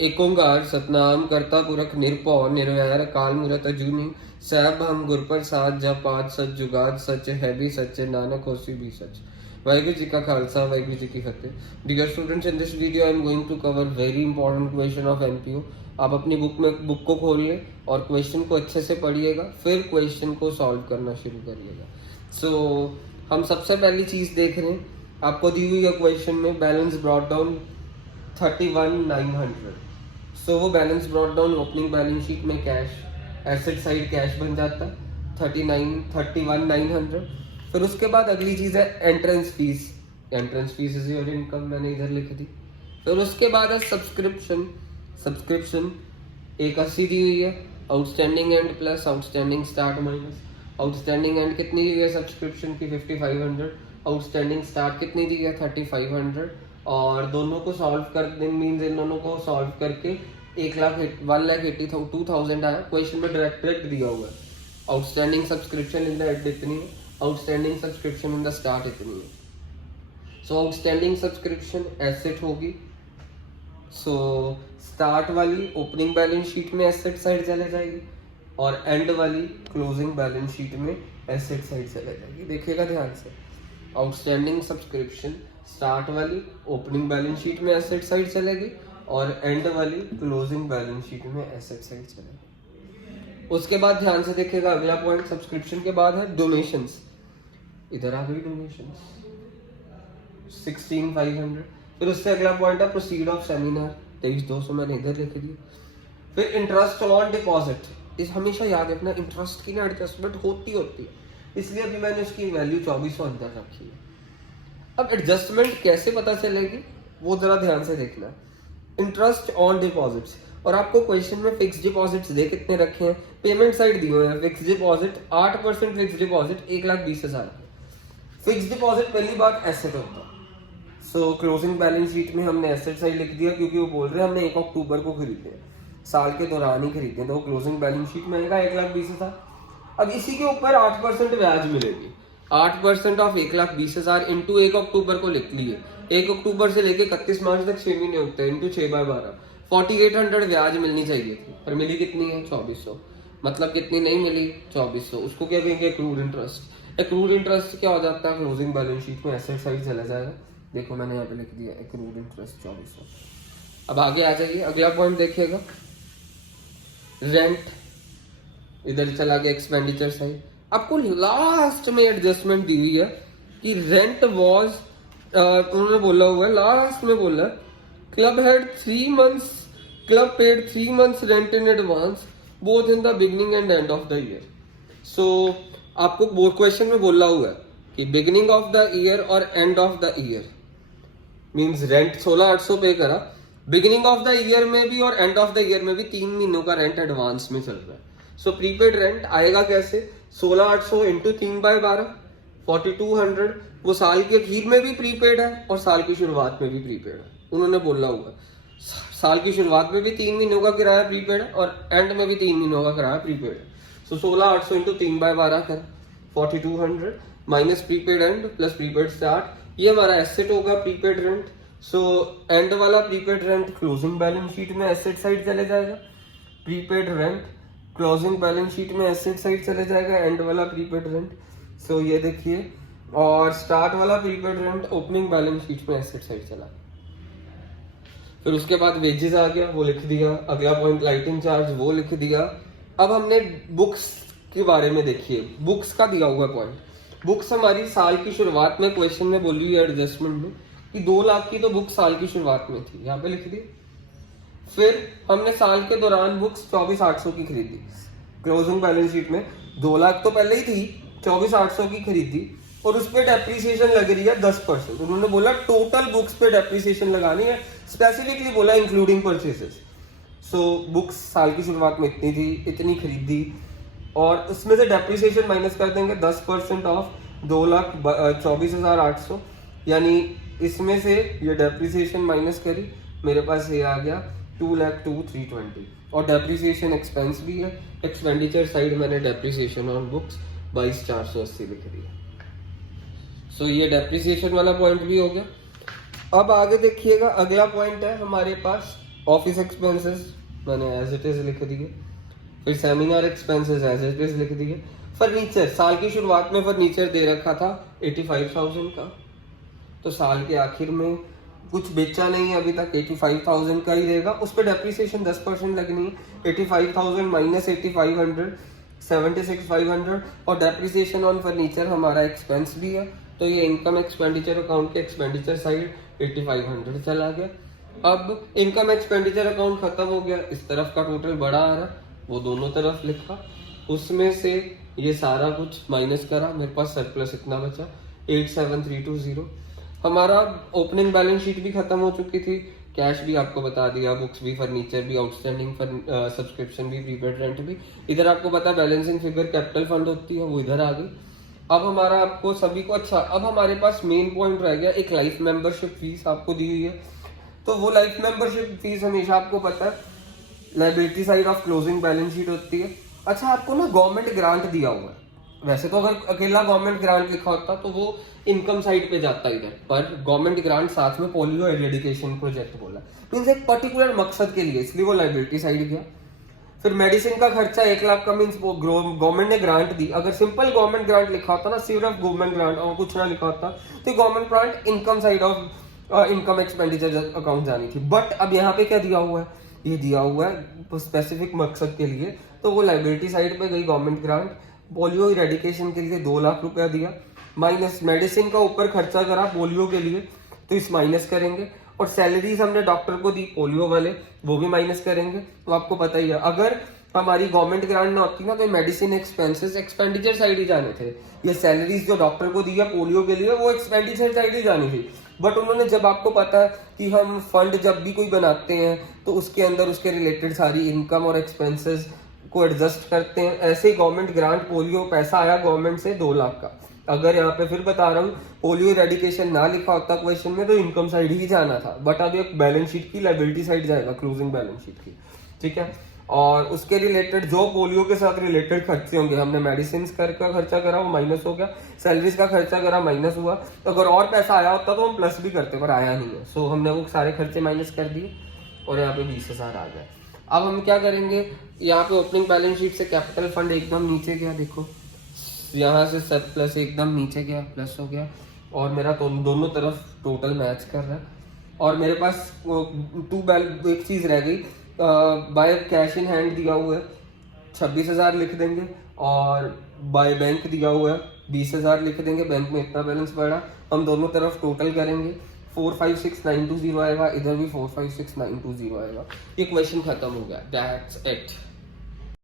एक ओंकार सतनाम करता पुरख निरभौ निर्वैर अकाल मूरत अजूनी सैब हम गुर प्रसाद जप आद सच जुगाद सच है भी सच नानक होसी भी सच। वाहिगुरु जी का खालसा वाहिगुरु जी की फतेह। Dear students, in this video I am going to cover very important question of MPO. आप अपनी बुक को खोल लें और क्वेश्चन को अच्छे से पढ़िएगा, फिर क्वेश्चन को सॉल्व करना शुरू करिएगा। सो हम सबसे पहली चीज देख रहे हैं, आपको दी हुई है क्वेश्चन में बैलेंस ब्रॉट डाउन 31,900। सो वो balance brought down opening balance sheet में कैश, एसेट साइड कैश बन जाता है 31,900। फिर उसके बाद अगली चीज है entrance fees. Entrance fees is your income, मैंने इधर लिख दी। फिर उसके बाद है सब्सक्रिप्शन। सब्सक्रिप्शन 180 दी हुई है, outstanding and plus outstanding start minus. Outstanding and कितनी दी हुई है सब्सक्रिप्शन की 5500, आउटस्टैंडिंग स्टार्ट कितनी दी है 3500। और दोनों को सॉल्व कर मीन्स इन दोनों को सॉल्व करके 1,82,000 आया। क्वेश्चन में डायरेक्ट दिया हुआ है outstanding subscription in the end इतनी है, outstanding subscription in the start इतनी है। सो आउटस्टैंडिंग सब्सक्रिप्शन एसेट होगी। सो स्टार्ट वाली ओपनिंग बैलेंस शीट में एसेट साइड चले जाएगी और एंड वाली क्लोजिंग बैलेंस शीट में एसेट साइड चले जाएगी। देखिएगा ध्यान से, आउटस्टैंडिंग सब्सक्रिप्शन स्टार्ट वाली ओपनिंग बैलेंस शीट में एसेट साइड चलेगी और एंड वाली क्लोजिंग बैलेंस शीट में एसेट साइड चलेगी। उसके बाद ध्यान से देखिएगा, अगला पॉइंट सब्सक्रिप्शन के बाद है डोनेशंस। इधर आ गई डोनेशंस 16,500। फिर उससे अगला पॉइंट है प्रोसीड ऑफ सेमिनार 23,200, मैंने इधर लिख दिया। फिर इंटरेस्ट ऑन डिपॉजिट, इस हमेशा याद रखना इंटरेस्ट की ना एडजस्टमेंट होती है, इसलिए अभी मैंने उसकी वैल्यू 2400 अंदर रखी है। अब एडजस्टमेंट कैसे पता चलेगी वो जरा ध्यान से देखना। इंटरेस्ट ऑन डिपॉजिट्स, और आपको क्वेश्चन में फिक्स डिपॉजिट्स दे कितने रखे हैं, पेमेंट साइड दी हुई है। Fix deposit 8% fix deposit 1,20,000। Fix deposit पहली बात एसेट होता है। सो क्लोजिंग बैलेंस शीट में हमने एसेट साइड लिख दिया क्योंकि वो बोल रहे हैं हमने 1 अक्टूबर को खरीदे हैं, साल के दौरान ही खरीदे हैं, तो क्लोजिंग बैलेंस शीट में आएगा 1,20,000। अब इसी के ऊपर 8% ब्याज मिलेगी। 8% ऑफ 1,20,000 इंटू 1 अक्टूबर को लिख लिए। 1 अक्टूबर से लेके 31 मार्च तक 6 महीने होते हैं, इंटू 6/12 4800 ब्याज मिलनी चाहिए थी, पर मिली कितनी है 2400। मतलब कितनी नहीं मिली 2400। उसको क्या कहेंगे एक्रूड इंटरेस्ट। एक्रूड इंटरेस्ट क्या हो जाता है, क्लोजिंग बैलेंस शीट में एसेट साइड चला जाएगा। देखो मैंने यहाँ पे लिख दिया एक्रूड इंटरेस्ट 2400। अब आगे आ जाइए, अगला पॉइंट देखिएगा रेंट। इधर चला गया एक्सपेंडिचर साइड। आपको लास्ट में एडजस्टमेंट दी हुई है कि रेंट वॉज, उन्होंने बोला हुआ है लास्ट में बोला club had 3 months, club paid 3 months rent in advance both in the beginning and end of the year. So आपको वो क्वेश्चन में बोला हुआ है कि बिगिनिंग ऑफ द ईयर और end of the year means rent 16,800 pay करा, beginning of the year में भी और एंड ऑफ द ईयर में भी 3 महीनों का रेंट एडवांस में चल रहा है। सो प्रीपेड रेंट आएगा कैसे, 16,800 इंटू 3/12 4200। वो साल के अखीर में भी प्रीपेड है और साल की शुरुआत में भी प्रीपेड है। उन्होंने बोला हुआ साल की शुरुआत में भी 3 महीनों का किराया प्रीपेड है और एंड में भी 3 महीनों का किराया प्रीपेड है। सो 16,800 इंटू 3/12 कर 4200 minus prepaid and plus prepaid start, ये हमारा एसेट होगा प्रीपेड रेंट। सो एंड वाला prepaid rent closing balance sheet में एसेट साइड चले जाएगा, prepaid rent closing balance sheet में एसेट साइड चले जाएगा, एंड वाला प्रीपेड रेंट। सो ये देखिए, और स्टार्ट वाला prepaid rent opening balance sheet में एसेट साइड चला। फिर उसके बाद वेजेस आ गया, वो लिख दिया। अगला पॉइंट लाइटिंग चार्ज, वो लिख दिया। अब हमने बुक्स के बारे में देखिए, बुक्स का दिया हुआ पॉइंट। बुक्स हमारी साल की शुरुआत में क्वेश्चन में बोली हुई एडजस्टमेंट में कि 2 लाख की तो बुक साल की शुरुआत में थी, यहाँ पे लिख दी। फिर हमने साल के दौरान बुक्स 24,800 की खरीदी। क्लोजिंग बैलेंस शीट में 2 लाख तो पहले ही थी, 24,800 की खरीदी और उस पर डेप्रीसिएशन लग रही है 10%। उन्होंने बोला टोटल बुक्स पे डेप्रीसिएशन लगानी है, स्पेसिफिकली बोला इंक्लूडिंग परचेसेस। सो बुक्स साल की शुरुआत में इतनी थी, इतनी खरीदी और उसमें से डेप्रीसिएशन माइनस कर देंगे 10% ऑफ 2,24,800, यानी इसमें से ये डेप्रीसिएशन माइनस करी, मेरे पास ये आ गया 2,02,320। और डेप्रीसिएशन एक्सपेंस भी है, एक्सपेंडिचर साइड मैंने डेप्रीसिएशन ऑन बुक्स 22,480 लिख दिया। सो ये डेप्रीसिएशन वाला पॉइंट भी हो गया। अब आगे देखिएगा, अगला पॉइंट है हमारे पास ऑफिस एक्सपेंसेस मैंने एज इट इज लिख दिए, फिर seminar expenses as it is लिख दिए। फर्नीचर, साल की शुरुआत में फर्नीचर दे रखा था 85,000 का, तो साल के आखिर में कुछ बेचा नहीं है अभी तक, 85,000 का ही देगा। उस पर डेप्रिसिएशन 10% लगनी है, 85,000 माइनस 8,500 76,500, और डेप्रिसिएशन ऑन फर्नीचर हमारा एक्सपेंस भी है, तो ये इनकम एक्सपेंडिचर अकाउंट के एक्सपेंडिचर साइड 8,500 चला गया। अब इनकम एक्सपेंडिचर अकाउंट खत्म हो गया, इस तरफ का टोटल बड़ा आ रहा, वो दोनों तरफ लिखा, उसमें से ये सारा कुछ माइनस करा, मेरे पास सरप्लस इतना बचा 87,320। हमारा ओपनिंग बैलेंस शीट भी खत्म हो चुकी थी, कैश भी आपको बता दिया, बुक्स भी, फर्नीचर भी, आउटस्टैंडिंग सब्सक्रिप्शन भी, प्रीपेड रेंट भी। इधर आपको पता बैलेंसिंग फिगर कैपिटल फंड होती है, वो इधर आ गई। अब हमारा आपको सभी को अच्छा, अब हमारे पास मेन पॉइंट रह गया, एक लाइफ मेंबरशिप फीस आपको दी हुई है, तो वो लाइफ मेंबरशिप फीस हमेशा आपको पता है liability side of closing balance sheet होती है। अच्छा, आपको ना गवर्नमेंट ग्रांट दिया हुआ है, वैसे तो अगर अकेला गवर्नमेंट ग्रांट लिखा होता तो वो इनकम साइड पे जाता इधर, पर गवर्नमेंट ग्रांट साथ में पोलियो एरेडिकेशन प्रोजेक्ट बोला, मीन्स एक पर्टिकुलर मकसद के लिए, इसलिए वो लाइबिलिटी साइड गया। फिर मेडिसिन का खर्चा 1 लाख का, मीन्स वो गवर्नमेंट ने ग्रांट दी। अगर सिंपल गवर्नमेंट ग्रांट लिखा होता ना, सिर्फ गवर्नमेंट ग्रांट और कुछ ना लिखा होता, तो government grant income side of income expenditure account जानी थी। बट अब यहाँ पे क्या दिया हुआ है, ये दिया हुआ है स्पेसिफिक मकसद के लिए, तो वो लाइबिलिटी साइड पे गई गवर्नमेंट ग्रांट। पोलियो इरेडिकेशन के लिए 2 लाख रुपया दिया, माइनस मेडिसिन का ऊपर खर्चा करा पोलियो के लिए, तो इस माइनस करेंगे। और सैलरीज हमने डॉक्टर को दी पोलियो वाले, वो भी माइनस करेंगे। तो आपको पता ही है, अगर हमारी गवर्नमेंट ग्रांट ना होती ना, तो मेडिसिन एक्सपेंसेस एक्सपेंडिचर साइड ही जाने थे। ये सैलरीज जो डॉक्टर को दी है पोलियो के लिए, वो एक्सपेंडिचर साइड ही जानी थी। बट उन्होंने, जब आपको पता है कि हम फंड जब भी कोई बनाते हैं तो उसके अंदर उसके रिलेटेड सारी इनकम और एक्सपेंसेस को एडजस्ट करते हैं, ऐसे ही गवर्नमेंट ग्रांट पोलियो पैसा आया गवर्नमेंट से 2 लाख का। अगर यहाँ पे फिर बता रहा हूँ, पोलियो इरेडिकेशन ना लिखा होता क्वेश्चन में, तो इनकम साइड ही जाना था। बट अब एक बैलेंस शीट की लायबिलिटी साइड जाएगा, क्लोजिंग बैलेंस शीट की, ठीक है। और उसके रिलेटेड जो पोलियो के साथ रिलेटेड खर्चे होंगे, हमने मेडिसिन का खर्चा करा, वो माइनस हो गया, सैलरीज का खर्चा करा, माइनस हुआ। तो अगर और पैसा आया होता तो हम प्लस भी करते, पर आया नहीं है, सो हमने वो सारे खर्चे माइनस कर दिए और यहाँ पे 20,000 आ गए। अब हम क्या करेंगे, यहाँ पे ओपनिंग बैलेंस शीट से कैपिटल फंड एकदम नीचे गया, देखो यहाँ से सरप्लस एकदम नीचे गया, प्लस हो गया, और मेरा दोनों तरफ टोटल मैच कर रहा है। और मेरे पास एक चीज रह गई, बाय कैश इन हैंड दिया हुआ है 26,000 लिख देंगे, और बाय बैंक दिया हुआ है 20,000 लिख देंगे, बैंक में इतना बैलेंस पड़ा। हम दोनों तरफ टोटल करेंगे, 456,920 आएगा, इधर भी 456,920 आएगा। ये क्वेश्चन खत्म हो गया, दैट्स इट।